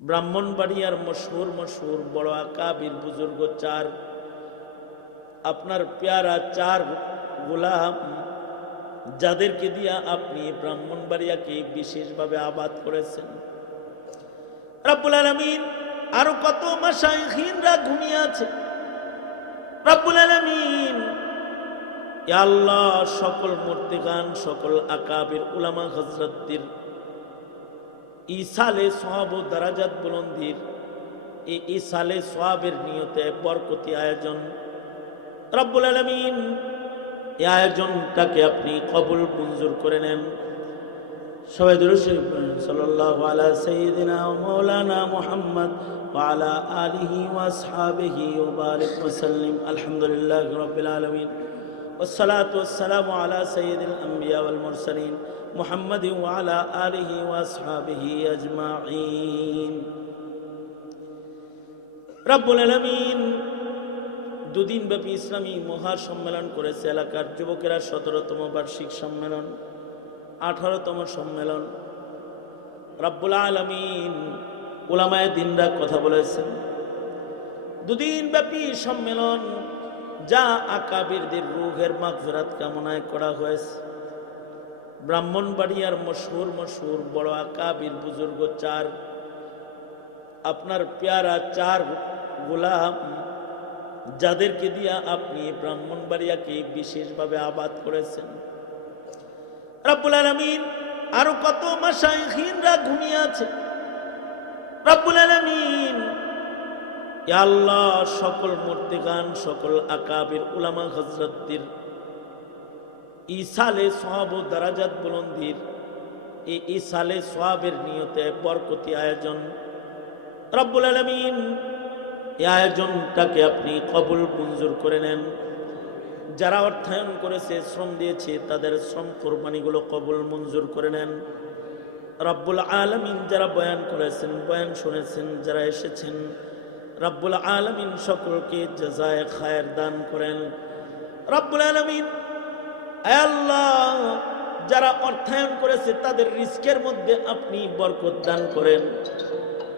ব্রাহ্মণবাড়িয়ার মশহুর মশহুর বড় আকাবির বুজুর্গ চার, আপনার পেয়ারা চার গোলাম, যাদেরকে দিয়া আপনি ব্রাহ্মণবাড়িয়াকে বিশেষভাবে আবাদ করেছেন। রব্বুল আলামিন আরো কত মাশাইখিনরা ঘুমিয়ে আছে। রব্বুল আলামিন ইয়া আল্লাহ, সকল মুর্তিগান, সকল আকাবির উলামা হযরতদের ইসালে সওয়াব ও দারাজাত বুলন্দির এই ইসালে সওয়াবের নিয়তে বরকতি আয়োজন, রব্বুল আলামিন এই আয়োজনটাকে আপনি কবুল মঞ্জুর করে নেন। সবাই দুরূদ শরীফ পড়েন, সাল্লাল্লাহু আলা সাইয়্যিদিনা ওয়া মাওলানা মুহাম্মদ ওয়া আলা আলিহি ওয়া আসহাবিহি ওয়া বারিক ওয়া সাল্লিম। আলহামদুলিল্লাহি রাব্বিল আলামিন ওয়াসসালাতু ওয়াসসালামু আলা সাইয়্যিদিল আমবিয়া ওয়াল মুরসালিন মুহাম্মাদি ওয়া আলা আলিহি ওয়া আসহাবিহি আজমাইন। রব্বুল আলামিন দুদিন ব্যাপী ইসলামী মহাসম্মেলন করেছে এলাকার যুবকেরা। 17তম বার্ষিক সম্মেলন, 18তম সম্মেলন। রব্বুল আলামিন উলামায়ে দ্বীনরা কথা বলেছেন। দুদিন ব্যাপী সম্মেলন যা আকাবিরদের রূহের মাগফিরাত কামনায় করা হয়েছে। ব্রাহ্মণবাড়িয়ার মশহুর মশহুর বড় আকাবির বুজুর্গ চার, আপনার পেয়ারা চার গোলাম, যাদেরকে দিয়া আপনি ব্রাহ্মণবাড়িয়াকে বিশেষভাবে আবাদ করেছেন। রব্বুল আলামিন আরো কত মাশাইখিনরা ঘুমিয়ে আছে। রব্বুল আলামিন ইয়া আল্লাহ, সকল মুর্তিগান, সকল আকাবির উলামা হযরতদের ইসালে সওয়াব ও দারাজাত বুলন্দির এই ইসালে সওয়াবের নিয়তে বরকতি আয়োজন, রব্বুল আলামিন এই আয়োজনটাকে আপনি কবুল মঞ্জুর করে নেন। যারা অর্থায়ন করেছে, শ্রম দিয়েছে, তাদের শ্রম কোরবানিগুলো কবুল মঞ্জুর করে নেন। রব্বুল আলামিন যারা বয়ান করেছেন, বয়ান শুনেছেন, যারা এসেছেন, রব্বুল আলামিন সকলকে জাযায়ে খায়ের দান করেন। রব্বুল আলামিন আল্লাহ যারা অর্থায়ন করেছে তাদের রিজকের মধ্যে আপনি বরকত দান করেন।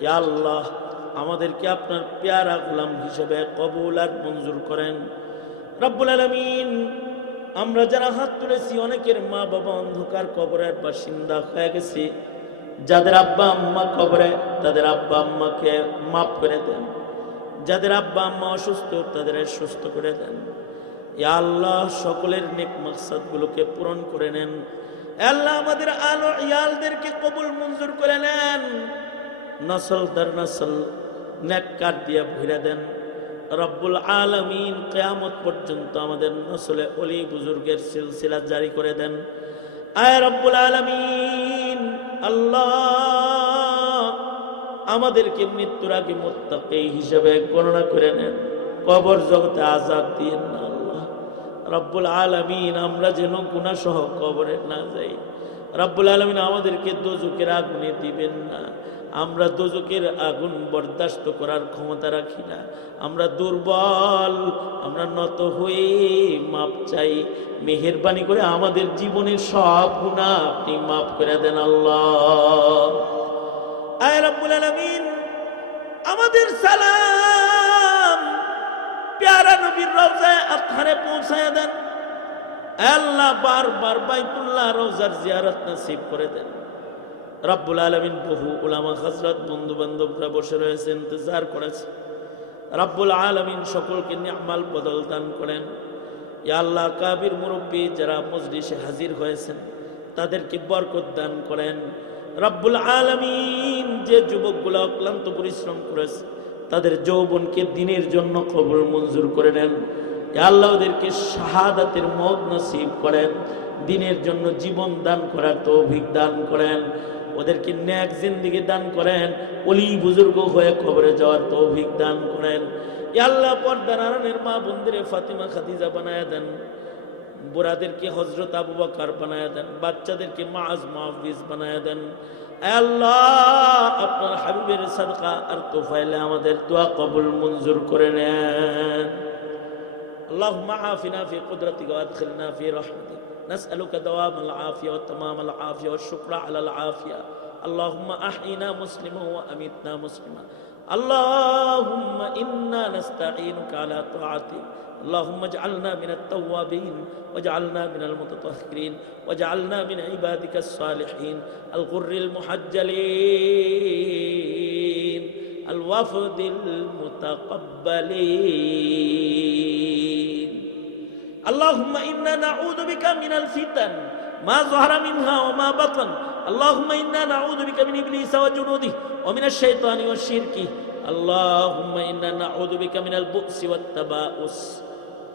ইয়া আল্লাহ, আমাদেরকে আপনার পেয়ারা গোলাম হিসেবে কবুল আর মঞ্জুর করেন। রব্বুল আলামিন আমরা যারা হাত তুলেছি, অনেকের মা বাবা অন্ধকার কবরের বাসিন্দা হয়ে গেছে। যাদের আব্বা আম্মা কবরে, তাদের আব্বা আম্মাকে মাফ করে দেন। যাদের আব্বা আম্মা অসুস্থ, তাদের সুস্থ করে দেন। ইয়া আল্লাহ, সকলের নেক মাকসাদগুলোকে পূরণ করে নেন। আল্লাহ আমাদের আলো ইয়ালদেরকে কবুল মঞ্জুর করে নেন। নসল দর নসল নেককার দিয়া ভরে দেন। রব্বুল আলামিন কিয়ামত পর্যন্ত আমাদের নসলে ওলি বুজুর্গের সিলসিলা জারি করে দেন। আয় রব্বুল আলামিন, আল্লাহ আমাদেরকে মৃত্যুর আগে মুত্তাকি হিসেবে গণনা করে নেন। কবর জগতে আযাব দিয়েন না আল্লাহ। রব্বুল আলামিন আমরা যেন গুনাহ সহ কবরে না যাই। রব্বুল আলামিন আমাদেরকে দোজখের আগুনে দিবেন না। আমরা দোজখের আগুন বরদাস্ত করার ক্ষমতা রাখি না। আমরা দুর্বল, আমরা নত হয়ে মাপ চাই। মেহেরবানি করে আমাদের জীবনের সব গুনাহ আপনি মাফ করে দেন আল্লাহ। আয় রব্বুল আলামিন আমাদের সালাম প্যারা নবীর রওজায়ে আতহারে পৌঁছায়া দেন। আল্লাহ বারবার বাইতুল্লাহ রওজার জিয়ারত নসিব করে দেন। রব্বুল আলামিন বহু উলামা হযরত বন্ধু বান্ধবরা বসে রয়েছে, ইন্তজার করেছে। রব্বুল আলামিন সকলকে নিয়ামাল বদল দান করেন। ইয়া আল্লাহ, কাবির মুরব্বী যারা মজলিসে হাজির হয়েছেন তাদেরকে বরকত দান করেন। রব্বুল আলামিন যে যুবকগুলো অক্লান্ত পরিশ্রম করেছে তাদের যৌবনকে দ্বীনের জন্য কবুল মঞ্জুর করে নেন। ইয়া আল্লাহ, ওদেরকে শাহাদাতের মওত নসিব করেন। দ্বীনের জন্য জীবন দান করার তৌফিক দান করেন। ওদেরকে নেক জিন্দেগি দান করেন। ওলি বুজুর্গ হয়ে কবরে যাওয়ার তৌফিক দান করেন। ইয়া আল্লাহ, পর্দার আড়ালের মা বোনদের ফাতিমা খাদিজা বানায়া দেন। বুড়াদেরকে হযরত আবু বকর বানায়া দেন। বাচ্চাদেরকে মাআজ মুআফিজ বানায়া দেন। আল্লাহ, আপনার হাবিবের সাদকা আর তোফাইলে আমাদের দোয়া কবুল মঞ্জুর করে নেন। اللهم عافنا في قدرتك وادخلنا في رحمتك. نسألك دوام العافية وتمام العافية والشكر على العافية. اللهم أحينا مسلما وأمتنا مسلما اللهم إنا نستعينك على طاعتك اللهم اجعلنا من التوابين واجعلنا من المتطهرين واجعلنا من عبادك الصالحين الغر المحجلين الوفد المتقبلين اللهم إنا نعوذ بك من الفتن ما ظهر منها وما بطن اللهم إنا نعوذ بك من إبليس وجنوده ومن الشيطان والشرك اللهم إنا نعوذ بك من البؤس والتباؤس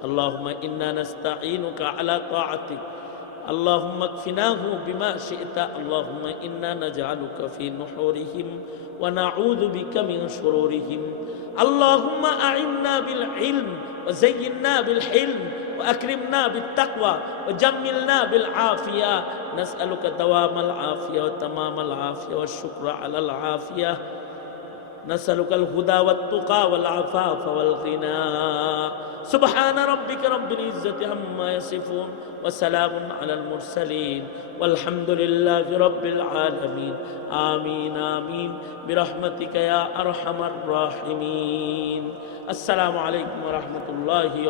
اللهم إنا نستعينك على طاعتك اللهم اكفناه بما شئت اللهم إنا نجعلك في نحورهم ونعوذ بك من شرورهم اللهم أعنا بالعلم وزينا بالحلم وأكرمنا بالتقوى وجملنا بالعافية نسألك دوام العافية وتمام العافية والشكر على العافية نسألك الهدى والتقى والعفاف والغنى سبحان ربك رب العزة عما يصفون وسلام على المرسلين والحمد لله رب العالمين آمين آمين برحمتك يا أرحم الراحمين السلام عليكم ورحمة الله وبركاته